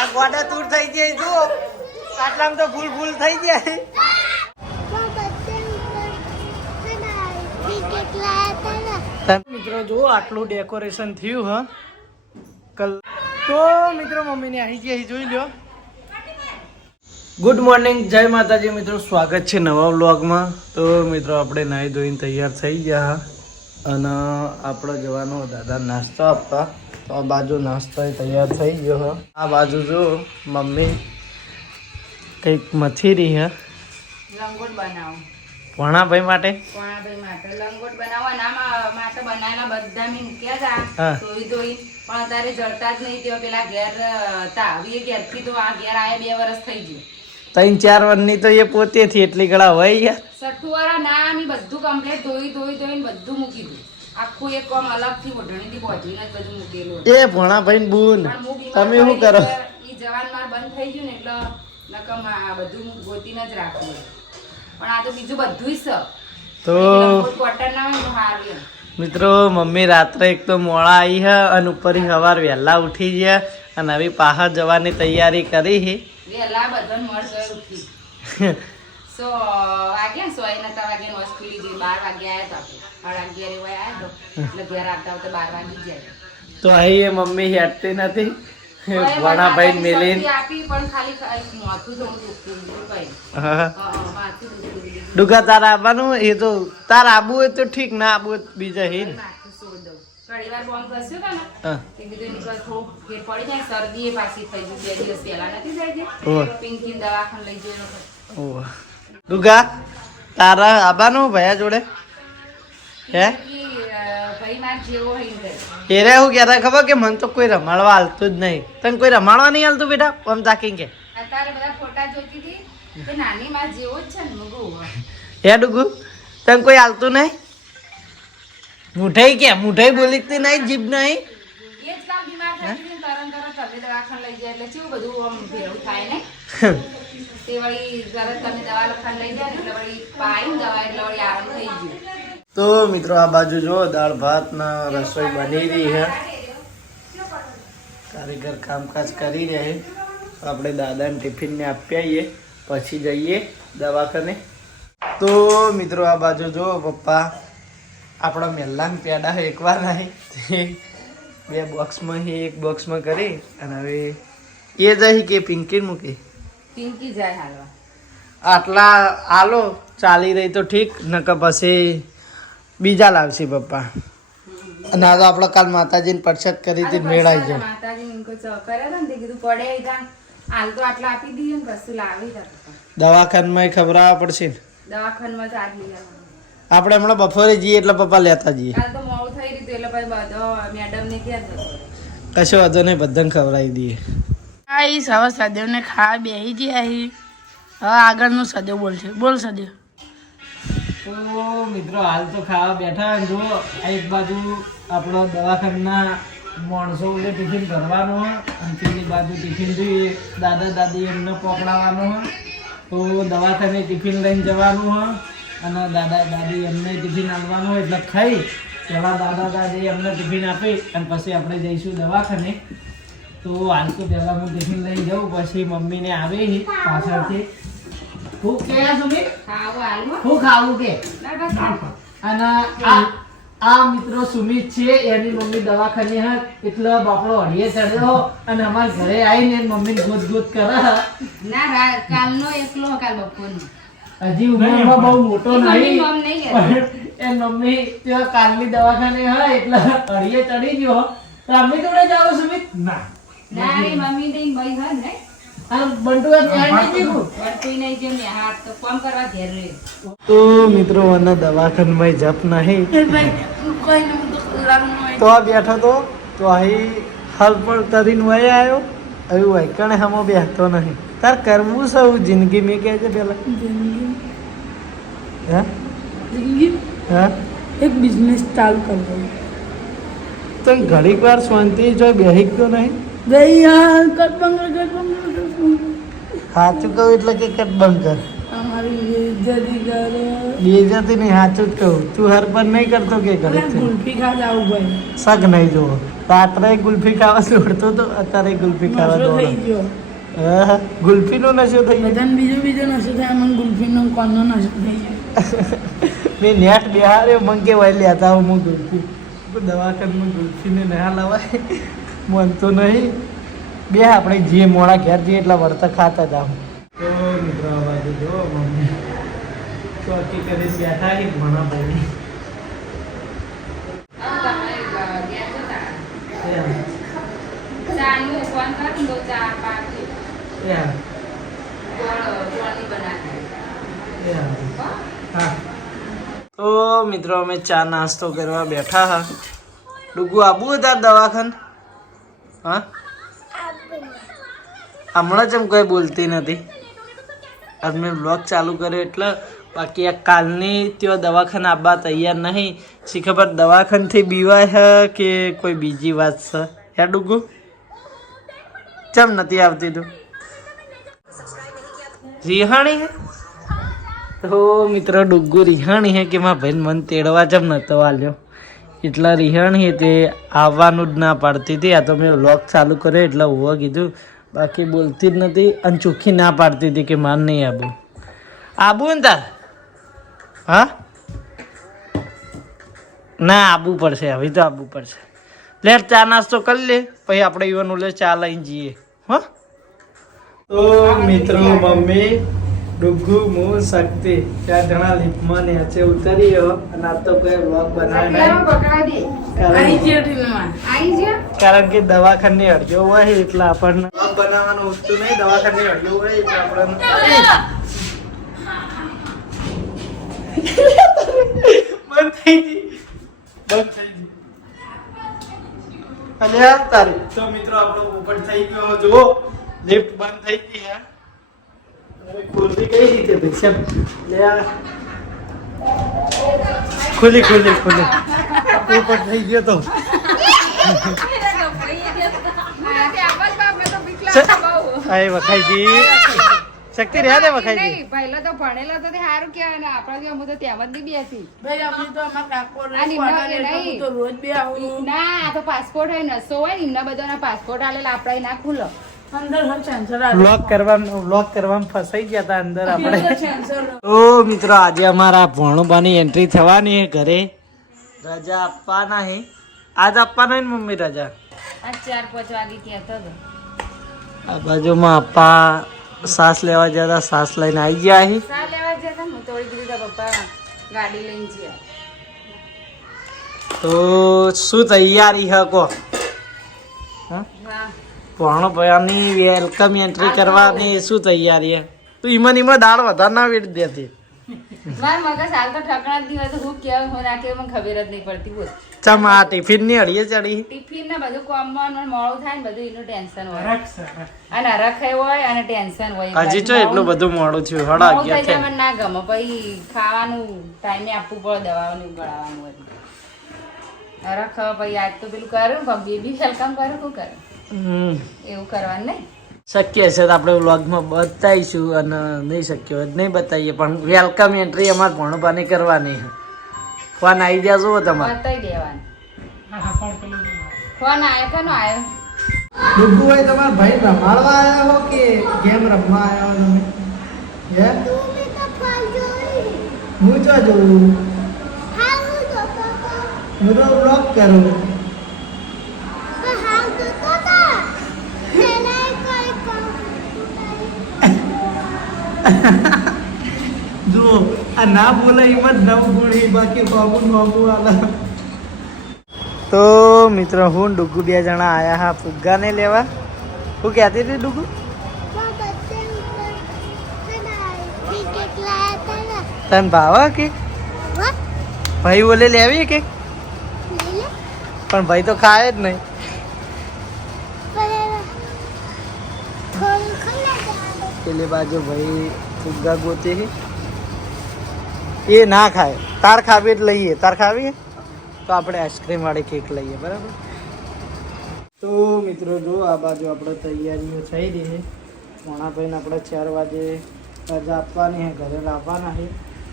આ ગોડા તૂર થઈ જાય જો આટલામાં તો ફૂલ થઈ જાય. મિત્રો જો આટલું ડેકોરેશન થયું હ તો મિત્રો મમ્મીને આવી ગયા જોઈ લો. ગુડ મોર્નિંગ, જય માતાજી મિત્રો, સ્વાગત છે નવા વ્લોગમાં. તો મિત્રો આપણે નાહી ધોઈને તૈયાર થઈ ગયા અને આપણે જવાનો દાદા નાસ્તો આપવા. તો આ બાજુ નાસ્તો તૈયાર થઈ ગયો. આ બાજુ જો મમ્મી કંઈક મથી રહી હે. લંગોટ બનાવો ભણાભાઈ માટે લંગોટ બનાવવા માટે બનાવેલા બધા મેં મૂક્યા હતા ધોઈ પણ અત્યારે જળતા જ નહીં. તેઓ પેલા ઘેર હતા ઘેરથી તો આ ઘેર આયા 2 વર્ષ થઈ ગયું. 3-4 વર્ષની તો એ પોતે થી એટલી ગળા હોય યાર. 60 વાળા ના મેં બધું કમ્પ્લીટ ધોઈને બધું મૂકી દીધું. આખું એક કામ અલગથી ઓઢણીથી પહોંચીને જ બધું મૂકેલું. એ ભણાભાઈ બૂન તમે શું કરો? ઈ જવાન માર બંધ થઈ ગયું ને એટલે નકમ આ બધું ગોતીને જ રાખવું. પણ આ તો બીજું બધું છે તો કોટન ના હોય હારું. મિત્રો મમ્મી રાત્રે એક તો મોડા આવી હે અને ઉપર સવાર વહેલા ઉઠી ગયા અને હવે પાહા જવાની તૈયારી કરી હે. વહેલા બધા મળ ગયો ઉઠી 100 વાગ્યા 100 વાગ્યા હોસ્પિટલ જઈ 12 વાગ્યા આવ્યા હતા. 11 વાગ્યા આવ્યા તો એટલે ઘેર આવતા આવતા 12 વાગી જાય. તો અહીં એ મમ્મી હેઠતી નથી ભણાભાઈ મેલીન આપી પણ ખાલી માથું થોડું દુખતું કઈ માથું દુખતું. ડુગા તારા આવવાનું એ તો તાર આબુ હોય તો ઠીક, ના આબુ હોય બીજા હે ને. માથું છોડ દઉં. ઘણી વાર બોમ્બ ઘસ્યો હતો ને તે કીધું એની પર થોડું ફેર પડી જાય. શરદી એ પાછી થઈ ગઈ 2 દિવસ પહેલા નથી જાય છે. પિંકી દવાખાને લઈ જવાનો. ઓહ ડુગા તારા આવવાનું ભયા જોડે હે? ભાઈ માર જેવો હોય એરે હું કહેતા ખબર કે મને તો કોઈ રમાડવા હાલતું જ નહીં. તને કોઈ રમાડવા નહીં હાલતું બેટા? આમ તાકી કે અત્યારે બધા ફોટા જોતી હતી કે નાની માં જેવો જ છે ને મગુ. હે ડુગુ તને કોઈ હાલતું નહીં? મુઠાઈ કે મુઠાઈ બોલીતી નહીં, જીભ નહીં. એ જ કામ બીમાર થઈ ગઈ તરત તમે દવાખાને લઈ જાય એટલે કેવું બધું આમ ભેળું થાય ને. તે વળી તરત તમે દવા લખાને લઈ જાય ને એટલે વળી પાઈ દવા એટલે વળી આરામ થઈ ગયું. તો મિત્રો આ બાજુ જો દાળ ભાત ના રસોઈ બની રહી છે. કારીગર કામકાજ કરી રહ્યા છે. આપણે દાદાને ટિફિન ને આપી આવીએ પછી જઈએ દવાખાને. તો મિત્રો આ બાજુ જો પપ્પા આપણા મેલ્લાન પેડા એકવાર નહીં 2 બોક્સમાં એક બોક્સમાં કરી અને હવે એ જાય કે પિંકી મૂકી પિંકી જાય હાલવા. આટલા આલો ચાલી રહી તો ઠીક, નકર પછી બીજા લાવશે પપ્પા. અને આ તો આપણે કાલ માતાજીને પરસાદ કરી હતી મેળાઈ જાય. માતાજી ઇનકો કર્યા હતા ને તે કીધું પડે ઈદાન હાલ તો આટલા આપી દઈએ ને પછી લાવી હતા. દવાખાનામાં ખવડાવવા પડશે ને. દવાખાનામાં જ આજ લઈ આવવાનું. આપણે હમણાં બપોરે જઈએ એટલે પપ્પા લેતા જઈએ. કાલ તો મોડું થઈ રહ્યું એટલે પછી બધો મેડમ ને ક્યાં જતો. કશો વાંધો નહીં, બધાને ખવડાવી દઈએ. આઈ સવા સદેવને ખાવા બેસી ગયા. હવે આગળનું સદેવ બોલશે. બોલ સદેવ. તો મિત્રો હાલ તો ખાવા બેઠા. જો એક બાજુ આપણો દવાખાના માણસો એટલે ટિફિન ભરવાનું હોય અને પેલી બાજુ ટિફિન જોઈએ દાદા દાદી એમને પકડાવવાનું હોય. તો દવાખાને ટિફિન લઈને જવાનું હોય અને દાદા દાદી એમને ટિફિન આપવાનું હોય એટલે ખાઈ પહેલાં દાદા દાદી એમને ટિફિન આપી અને પછી આપણે જઈશું દવાખાને. તો હાલ તો પહેલાં હું ટિફિન લઈને જાઉં પછી મમ્મીને આવે પાછળથી હું કે સુમિત ખાવું હાલમાં હું ખાવું કે. ના બસ અને આ મિત્રો સુમિત છે, એની મમ્મી દવાખાને હે એટલે બાપડો હળીએ ચડ્યો અને અમારા ઘરે આવીને મમ્મીને ગોત કરે. ના કાલનો એકલો કાલ બપોરનો હજી ઉંમરમાં બહુ મોટો નહીં મમ નહીં લેતો. એ મમ્મી ત્યાં કાલની દવાખાને હે એટલે હળીએ ચડી ગયો. તો અમે જોડે જાઓ સુમિત? ના ના રે મમ્મી દઈ ભાઈ હા ને આ બંટુ ત્યાં નહીં દીધું વર્તી નહીં જેમ ને હાથ તો કામ કરવા ઘેર રે. તો મિત્રો અને દવાખાનામાં જપ નહીં તો આ બેઠો તો અહીં હાલ પણ કરીને વહી આવ્યો. હવે વૈકણે હમો બેસતો નહીં. તાર કરવું સૌ જિંદગી મેં કહે છે પેલા હા એક બિઝનેસ ચાલુ કરવો. તો ઘડીક વાર શાંતિ જો બેહી ગયો નહીં. સાચું કહું એટલે કે કટ બંધ કર. મારી બેઇજ્જતી કરે. બેઇજ્જતી નહીં, સાચું જ કહું. તું હર પર નહીં કરતો કે અરે કરે છે? ગુલ્ફી ખાવા જાવું ભાઈ. શક નહીં જોવો. રાત્રે ગુલ્ફી ખાવા દોડતો તો અત્યારે ગુલ્ફી ખાવા નશો થઈ દોડો. ગયો. ગુલ્ફીનો નશો થઈ ગયો. બધાને બીજો નશો થાય, મને ગુલ્ફીનો કોનનો નશો થઈ ગયો. મેં નેટ બિહાર્યો મને કે વહી લેતા હું ગુલ્ફી. દવાખાનામાં ગુલ્ફીને ના લવાય મન તો નહીં. બે આપણે જે મોડા ઘેર જઈએ એટલા વર્તા ખાતા જ આવું. તો મિત્રો આ બાજુ જો મમ્મી ચોકી કરીને બેઠા છે ભણા ભાઈ. તમે ઘેર જતા ચાનું ફોન કરી દો, ચા પાકી ગોળની બનાવી. હા તો મિત્રો અમે ચા નાસ્તો કરવા બેઠા હા. ડુગુ આબુ હતા દવાખાને? હા હમણાં જ એમ કોઈ બોલતી નથી. આજ મેં બ્લોગ ચાલુ કર્યો એટલે. બાકી આ કાલની ત્યાં દવાખાને આવવા તૈયાર નહીં. શી ખબર દવાખાનથી બીવાય છે કે કોઈ બીજી વાત છે. હે ડુગુ ચમ નથી આવતી તું? રિહાણી હે? તો મિત્રો ડુગ્ગુ રિહાણી હે કે મારા ભાઈને મન તેડવા જમ નતો આલ્યો એટલા રિહાણી તે આવવાનું જ ના પાડતી હતી. આ તો મેં વ્લોગ ચાલુ કર્યો એટલે હોવા કીધું, બાકી બોલતી જ નથી અને ચોખ્ખી ના પાડતી હતી કે માર નહીં આવું. આવું ને તાર? હા ના આવવું પડશે, હવે તો આવવું પડશે. લે ચા નાસ્તો કરી લે પછી આપણે ઈવન ઓલે ચા લઈને જઈએ. હા તો મિત્રો મમ્મી ડુગ્ગુ હું શક્તિ 4 જણા લીફમાં નીચે ઉતરીયો અને આ તો કોઈ વ્લોગ બનાવે કારણ કે દવાખાની અડ્યો હોય એટલે આપણને વ્લોગ બનાવવાનું વસ્તુ નહીં. દવાખાની અડ્યો હોય એટલે આપણને બંધ થઈ ગઈ. અલ્યા તારી તો મિત્રો આપણો ઉપર થઈ ગયો. જો લિફ્ટ બંધ થઈ ગઈ હે. ખુલ્લી કઈ રીતે થઈ છે? ખુલ્લી ઉપર થઈ ગયો તો વખાઈજી શક્તિ રહ્યા ને વખાઈજી. પહેલા તો ભણેલો તો તે સારું કહેવાય ને આપણા જેવા હું તો ત્યાં જ નહીં બેસી. ભાઈ અમે તો અમાર કાકો આ નિમણા કે નહીં. તો રોજ બે આવું ના આ તો પાસપોર્ટ હોય નસો હોય ને એમના બધાના પાસપોર્ટ આલેલા આપણા ના ખુલ્લો. અંદર હર સેન્સર વ્લોગ કરવામાં ફસાઈ ગયા હતા અંદર આપણે. સેન્સર તો મિત્રો આજે અમારા ભણુબાની એન્ટ્રી થવાની ઘરે. રજા આપવાના હે. આજ આપવાના હે ને મમ્મી રજા? આ 4-5 વાગે કહેતો હતો. આ બાજુમાં અપ્પા સાસ લેવા જતા, સાસ લઈને આવી ગયા હે. સા લેવા જતા હું તોડી દીધી તા પપ્પા ગાડી લઈને ગયા. તો શું તૈયારી હે કો? હા હા ભણો ભયાની વેલકમ એન્ટ્રી કરવાની શું તૈયારી હે? તું ઈમાં દાળ વધારે ના વેડી દેતી. મારા મગજ હાલ તો ઠકણા જ નહીં હોય તો હું કેવું હું ના કેવું મને ખબર જ નહીં પડતી. બોલ ચમ આ ટિફિન ની અડીએ ચડી. ટિફિન ને બધું કોમમાં મોડું થાય ને બધું એનું ટેન્શન હોય અને હરખાઈ હોય અને ટેન્શન હોય. હજી તો એટલું બધું મોડું થયું. 11:30 થઈ જાય મને ના ગમે. પછી ખાવાનું ટાઈમે આપવું પડે, દવાનું ગળાવાનું હોય હરખ. પછી આજ તો પેલું કર્યું બેબી વેલકમ કર્યું શું કરે એવું કરવાનું નહીં. શક્ય છે તો આપણે વ્લોગમાં બતાવીશું અને નહીં શક્ય હોય નહીં બતાવીએ, પણ વેલકમ એન્ટ્રી અમારે ભણુભાની કરવાની છે. ફોન આવી ગયા જુઓ તમારે બતાવી દેવાનું. ફોન આવ્યો કે નો આવ્યો? ડુગ્ગુ ભાઈ તમારા ભાઈ રમાડવા આવ્યા હો કે ગેમ રમવા આવ્યા હો તમે? હે હું જો જોઉં હું તો વ્લોગ કરું. જુઓ આ ના બોલે એમાં જ નવ ગુણી બાકી બાબુ આલા. તો મિત્રો હું ડુગ્ગુ 2 જણા આયા હા ફુગ્ગાને લેવા. હું કહેતી હતી ડુગ્ગુ? તને ભાવા કે ભાઈ બોલે લેવી કે? પણ ભાઈ તો ખાય જ નહીં. પેલી બાજુ ભાઈ ફુગ્ગા ગોતે છે એ ના ખાય. તાર ખાવી જ લઈએ. તાર ખાવી તો આપણે આઈસ્ક્રીમ વાળી કેક લઈએ. બરાબર. તો મિત્રો જો આ બાજુ આપણે તૈયારીઓ થઈ રહી છે. મોણા ભાઈને આપણે 4 વાગે રજા આપવાની હે, ઘરે લાવવાના છે.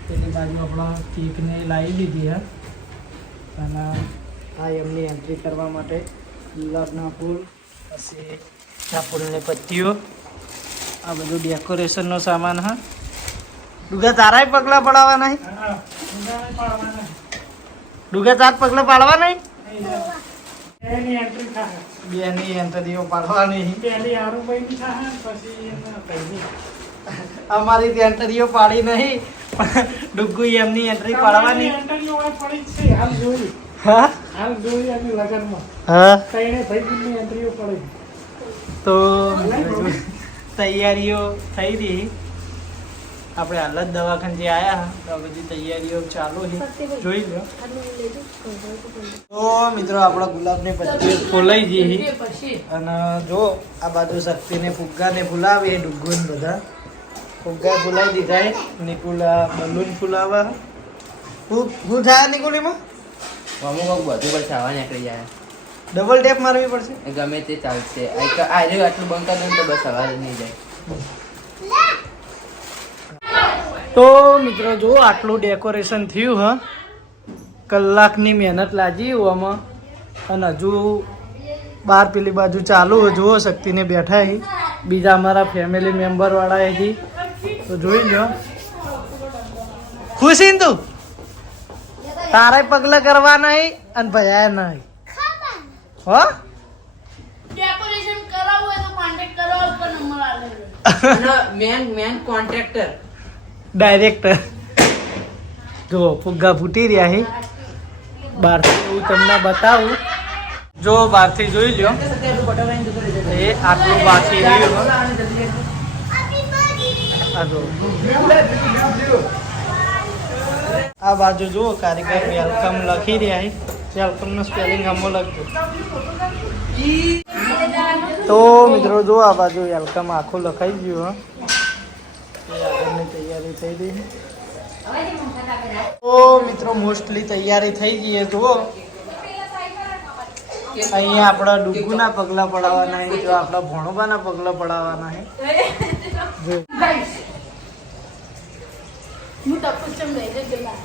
પેલી બાજુ આપણા કેકને લાવી દીધી હે અને આ એમની એન્ટ્રી કરવા માટે ગુલાબના ફૂલ, પછી આ ફૂલની પત્તીઓ, આ બધું ડેકોરેશનનો સામાન હા. ડુગા તારાય પગલા પડાવવાના હે? ડુગા તાર પગલા પાડવાના હે? બેની એન્ટ્રીઓ પાડવાની. અમારી ત્યાં એન્ટ્રીઓ પાડી નહીં, ડુગુ એમની એન્ટ્રી પાડવાની. હા હા તો તૈયારીઓ થઈ રહી. આપણે હાલ જ દવાખાને જે આવ્યા તો આ બધી તૈયારીઓ ચાલુ છે, જોઈ લો. તો મિત્રો આપણા ગુલાબને પત્તી ફોલાઈ જઈએ અને જો આ બાજુ શક્તિને ફુગ્ગાને ફૂલાવે, ડુગ્ગુને બધા ફુગ્ગા ફૂલાવી દીધા છે. નિકુલ બલૂન ફૂલાવા. શું થાય નિકુલીમાં? અમુક બધું પર છાવા નીકળી જાય. ડબલ ટેપ મારવી પડશે. ગમે તે ચાલશે. આટલું બંધ કરી દઉં તો બસ સવાર નહીં જાય. તો મિત્રો જો આટલું ડેકોરેશન થયું હ, કલાકની મહેનત લાગી આમાં અને હજુ બહાર પેલી બાજુ ચાલુ. જુઓ શક્તિને બેઠા હી, બીજા અમારા ફેમિલી મેમ્બર વાળા હી, તો જોઈ લો. ખુશી ને તું તારે પગલા કરવાના હી અને ભયા નહીં હો. ડેકોરેશન કરાવવું હોય તો કોન્ટેક્ટ કરો, ઉપર નંબર આલે. મેન કોન્ટ્રાક્ટર ડાયરેક્ટર જો ફુગ્ગા ફૂટી રહ્યા છે બહારથી. હું તમને બતાવું, જો બહારથી જોઈ લો. એ આટલું બાકી રહ્યું. આ જો આ બાજુ જુઓ કારીગર વેલકમ લખી રહ્યા છે. વેલકમનું સ્પેલિંગ આમાં લખજો. તો મિત્રો જો આ બાજુ વેલકમ આખું લખાઈ ગયું. આગળની તૈયારી થઈ ગઈ. તો મિત્રો મોસ્ટલી તૈયારી થઈ ગઈ. જુઓ અહીંયા આપણા ડુગુના પગલા પડાવવાના છે, જો આપણા ભણોબાના પગલા પડાવવાના છે. હું તપસ્યા લઈ ગયેલા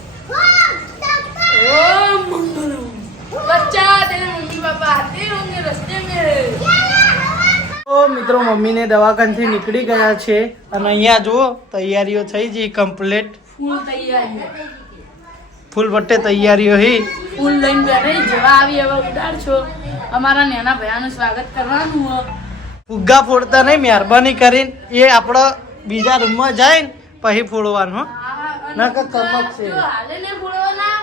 ओम मंगलम बच्चा तेरे मम्मी पापा आते होंगे रास्ते में. તો મિત્રો મમ્મીને દવાખાનેથી નીકળી ગયા છે અને અહીંયા જુઓ તૈયારીઓ થઈ ગઈ કમ્પ્લીટ. ફૂલ તૈયારી, ફૂલ વટ્ટે તૈયારીઓ હી. ફૂલ લઈને બેઠી જેવા આવી હવે ઉડાડ છો. અમારા નાના ભયાનું સ્વાગત કરવાનું હો. ફુગ્ગા ફોડતા નહીં, મહેરબાની કરીને એ આપણો બીજા રૂમમાં જાય ને પછી ફોડવાનું હો. ના કે કમક છે. હાલે ને ફોડવાના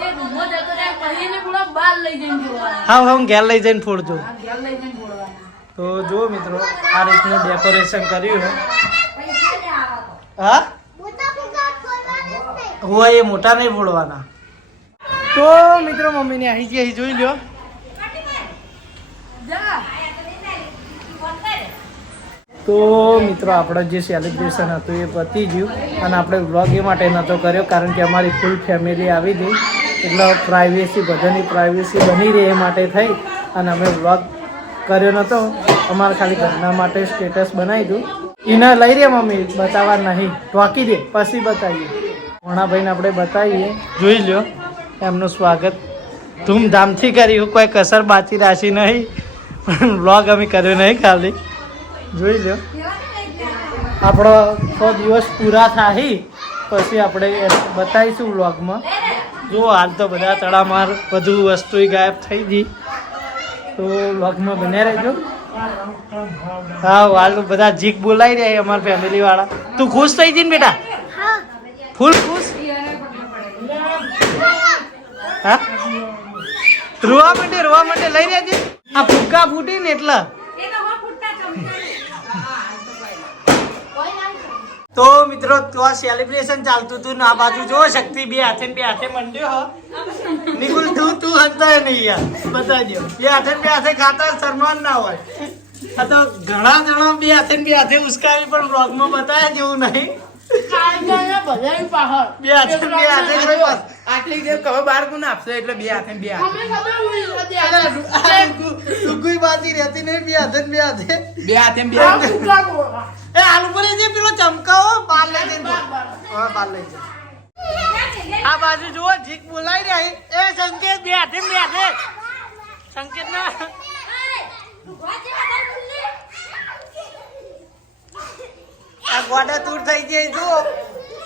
એ રૂમમાં જતો રહ્યા પછી ને ફોડવા બહાર લઈ જઈને ફોડવાના. હા હા ઘેર લઈ જઈને ફોડજો. ઘેર લઈ જઈને ફોડવાના. તો જો મિત્રો આ રીતનું ડેકોરેશન કર્યું છે. હા હોય એ મોટા નહીં ફોડવાના. તો મિત્રો મમ્મીને આવી ગયા જોઈ લો. તો મિત્રો આપણે જે સેલિબ્રેશન હતું એ પતી ગયું અને આપણે વ્લોગ એ માટે નહોતો કર્યો કારણ કે અમારી ફૂલ ફેમિલી આવી ગઈ એટલે પ્રાઇવેસી બધાની પ્રાઇવેસી બની રહે એ માટે થઈ અને અમે વ્લોગ કર્યો નહોતો. અમારે ખાલી ઘરના માટે સ્ટેટસ બનાવી દઉં. એને લઈ રહ્યા મમ્મી બતાવવા નહીં, ટોકી દે પછી બતાવીએ. ભણાભાઈને આપણે બતાવીએ. જોઈ લો એમનું સ્વાગત ધૂમધામથી કર્યું, કોઈ કસર બાકી રાખી નહીં. પણ વ્લોગ અમે કર્યો નહીં, ખાલી જોઈ લો. આપણો 6 દિવસ પૂરા થાય પછી આપણે બતાવીશું વ્લોગમાં. જો હાલ તો બધા તડામાર બધું વસ્તુ ગાયબ થઈ ગઈ, તો વ્લોગમાં બન્યા રહેજો. હા હાલ તો બધા જીક બોલાવી રહ્યા અમારા ફેમિલી વાળા. તું ખુશ થઈ જઈ ને બેટા? ફૂલ ખુશ? હા રોવા માટે લઈ રહ્યા છે. આ ફુગ્ગા ફૂટી ને એટલે. તો મિત્રો તો સેલિબ્રેશન ચાલતું હતું ને આ બાજુ જો શક્તિ બે હાથે મંડ્યો હો. નિકુલ તું હસતા નહીં યાર, બતાવજો. બે હાથે ખાતા શરમાન ના હોય. આ તો ઘણા જણા બે હાથે ઉસકાવી પણ બ્લોગમાં બતાવ્યા જેવું નહીં. બે હાથે આટલી જે કહવે બાર ગુણ આપશે એટલે બે હાથે બે હાથે ડુગુઈ બાજી રહેતી નહીં બે હાથે ને બે હાથે બે હાથે બે હાથે એ આલુ પર જે પેલો ચમકાવો બાર લઈ જઈને હા બાર લઈ જાય આ બાજુ જુઓ જીક બોલાઈ રહી એ સંકેત બે હાથે ને બે હાથે સંકેત ના આ ગોડા તૂર થઈ જાય જુઓ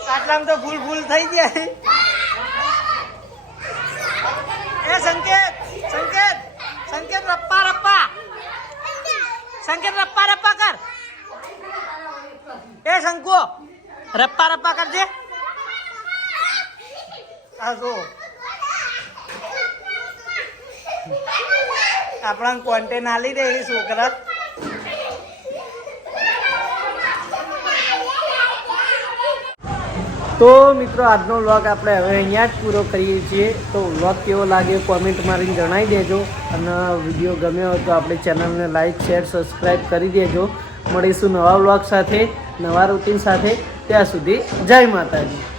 આટલામાં તો ફૂલ થઈ જાય એ સંકેત સંકેત સંકેત રપ્પા રપ્પા સંકેત રપ્પા રપ્પા કર એ શંકુ રપ્પા રપ્પા કરજે આ જો આપણા કોન્ટેન્ટ આલી દે એ છોકરા તો મિત્રો આજનો વ્લોગ આપણે હવે અહીંયા જ પૂરો કરીએ છીએ તો વ્લોગ કેવો લાગ્યો કોમેન્ટ મારીને જણાવી દેજો અને વિડીયો ગમ્યો હોય તો આપણી ચેનલને લાઈક શેર સબસ્ક્રાઈબ કરી દેજો મળીશું નવા વ્લોગ સાથે નવા રૂટીન સાથે ત્યાં સુધી જય માતાજી.